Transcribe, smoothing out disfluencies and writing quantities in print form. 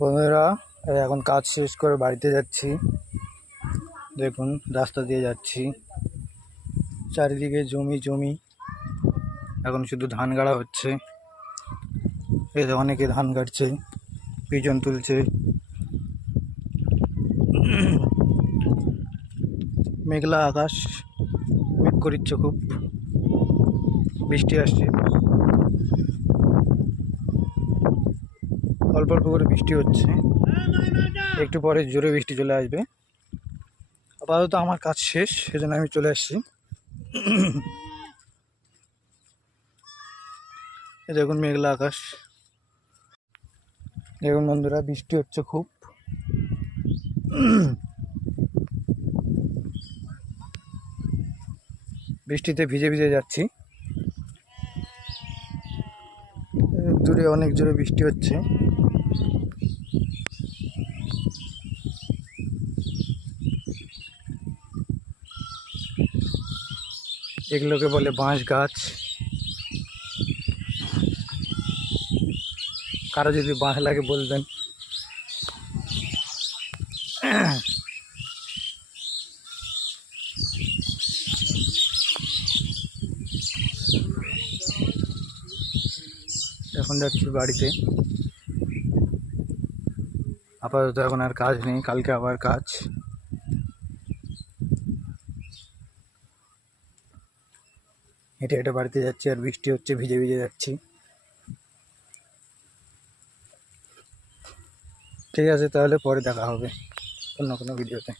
বন্ধুরা, এখন কাজ শেষ করে বাড়িতে যাচ্ছি। দেখুন রাস্তা দিয়ে যাচ্ছি, চারিদিকে জমি জমি। এখন শুধু ধান গাড়া হচ্ছে। এতে অনেকে ধান কাটছে, পিছন তুলছে। মেঘলা আকাশ, মেঘ করিচ্ছে খুব, বৃষ্টি আসছে। অল্প অল্প করে বৃষ্টি হচ্ছে, একটু পরে জোরে বৃষ্টি চলে আসবে। আপাতত আমার কাজ শেষ, সেজন্য আমি চলে আসছি। দেখুন মেঘলা আকাশ, দেখুন বন্ধুরা বৃষ্টি হচ্ছে খুব। বৃষ্টিতে ভিজে ভিজে যাচ্ছি। দূরে অনেক জোরে বৃষ্টি হচ্ছে। এগুলোকে বলে বাঁশ গাছ। কারো যদি বাঁশ লাগে বলবেন। এখন যাচ্ছি বাড়িতে। আপাতত এখন আর কাজ নেই, কালকে আবার কাজ। হেঁটে হেঁটে বাড়িতে যাচ্ছি, আর বৃষ্টি হচ্ছে, ভিজে ভিজে যাচ্ছি। ঠিক আছে, তাহলে পরে দেখা হবে অন্য কোনো ভিডিওতে।